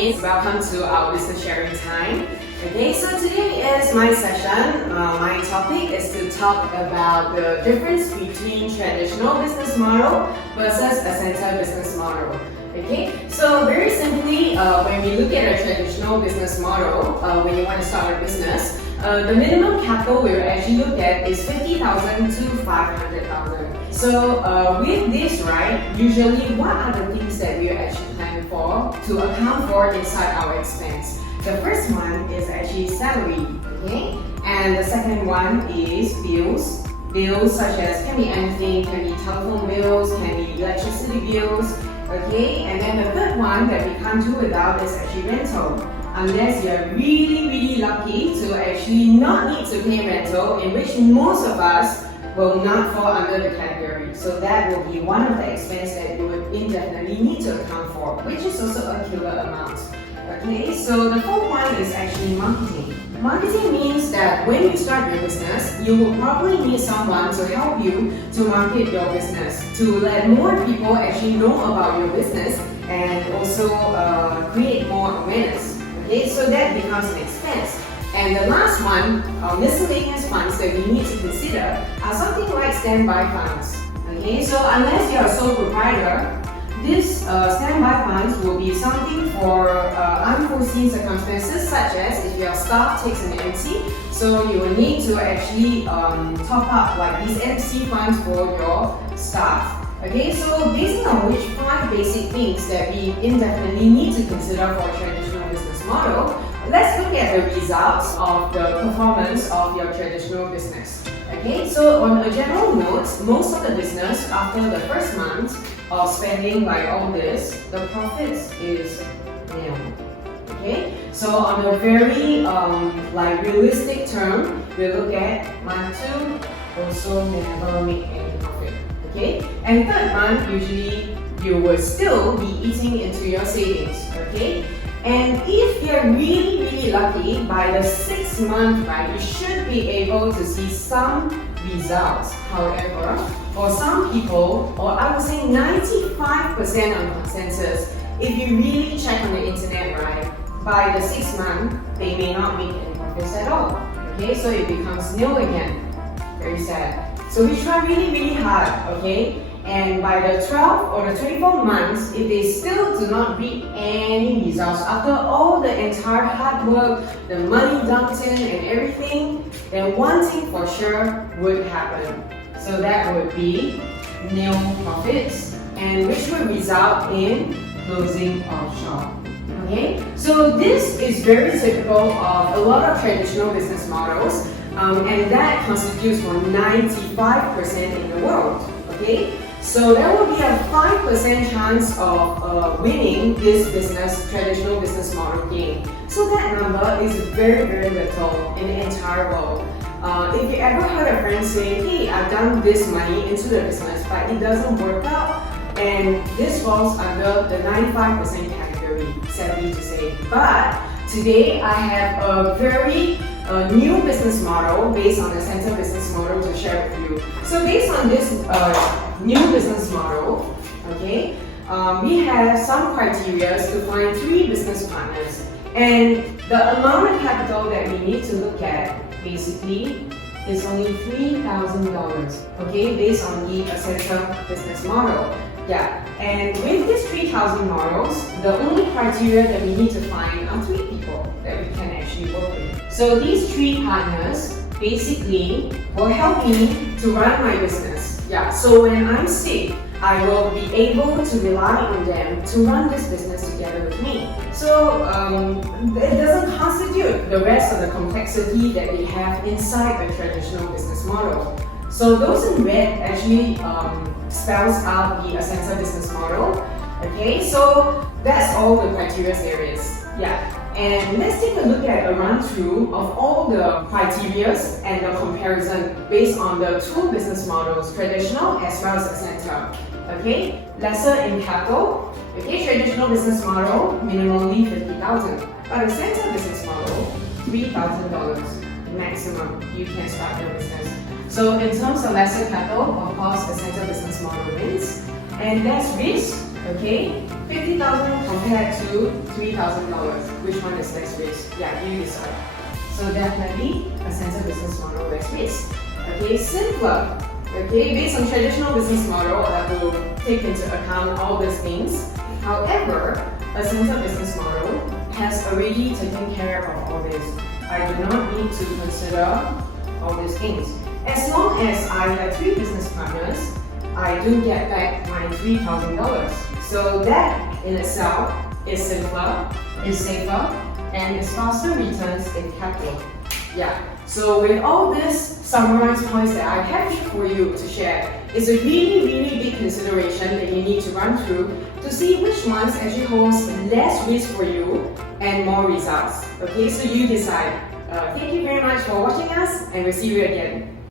again, welcome to our business sharing time. Okay, so today is my session. My topic is to talk about the difference between traditional business model versus ASENTAR business model. Okay, so very simply, when we look at a traditional business model, when you want to start a business, the minimum capital we will actually look at is 50,000 to 500,000. So with this, right, usually what are the things that we are actually planning for to account for inside our expense? The first one is actually salary, okay, and the second one is bills. Bills such as can be anything, can be telephone bills, can be electricity bills. Okay, and then the third one that we can't do without is actually rental. Unless you're really lucky to actually not need to pay rental, in which most of us will not fall under the category. So that will be one of the expenses that you would indefinitely need to account for, which is also a killer amount. Okay, so the fourth one is actually marketing. Marketing means that when you start your business, you will probably need someone to help you to market your business, to let more people actually know about your business and also create more awareness. Okay, so that becomes an expense. And the last one, miscellaneous funds that we need to consider are something like standby funds. Okay, so unless you are a sole proprietor, this standby funds will be something for unforeseen circumstances, such as if your staff takes an MC, so you will need to actually top up like these MC funds for your staff. Okay, so based on which 5 basic things that we indefinitely need to consider for a traditional business model, let's look at the results of the performance of your traditional business. Okay, so on a general note, most of the business after the first month of spending like all this, the profits is nil. Okay, so on a very like realistic term, we look at month 2 also never make any profit. Okay, and third month usually you will still be eating into your savings. Okay, and if you're really lucky, by the 6th month, right, you should be able to see some results. However, for some people, or I would say 95% on consensus, if you really check on the internet, right, by the 6th month, they may not make any profits at all. Okay, so it becomes nil again. Very sad. So we try really hard, okay? And by the 12th or the 24th months, if they still do not reap any results after all the entire hard work, the money dumped in and everything, then one thing for sure would happen. So that would be nil profits, and which would result in closing of shop. Okay, so this is very typical of a lot of traditional business models, and that constitutes for 95% in the world. Okay, so there will be a 5% chance of winning this traditional business model game. So that number is very little in the entire world. If you ever heard a friend say, hey, I've done this money into the business, but it doesn't work out, and this falls under the 95% category, sadly to say. But today I have a very new business model based on the ASENTAR business model to share with you. So based on this new business model, okay, we have some criteria to find 3 business partners. And the amount of capital that we need to look at basically is only $3,000, okay, based on the ASENTAR business model. Yeah, and with these 3,000 models, the only criteria that we need to find are 3 people that we can actually work with. So these 3 partners basically will help me to run my business. Yeah, so when I'm sick, I will be able to rely on them to run this business together with me. So it doesn't constitute the rest of the complexity that we have inside the traditional business model. So those in red actually spells out the ASENTAR business model. Okay, so that's all the criteria there is. Yeah, and let's take a look at a run through of all the criteria and the comparison based on the 2 business models, traditional as well as ASENTAR. Okay, lesser in capital. Okay, traditional business model minimally 50,000, but ASENTAR business model $3,000 maximum you can start your business. So in terms of lesser capital, of course, ASENTAR business model wins, and less risk. Okay, 50,000 compared to $3,000. Which one is less risk? Yeah, you decide. So definitely ASENTAR business model less risk. Okay, simpler. Okay, based on traditional business model that will take into account all these things. However, ASENTAR business model has already taken care of all this. I do not need to consider all these things. As long as I have 3 business partners, I do get back my $3,000. So that in itself is simpler, is safer, and is faster returns in capital. Yeah. So with all these summarized points that I have for you to share, it's a really big consideration that you need to run through to see which ones actually holds less risk for you and more results. Okay, so you decide. Thank you very much for watching us, and we'll see you again.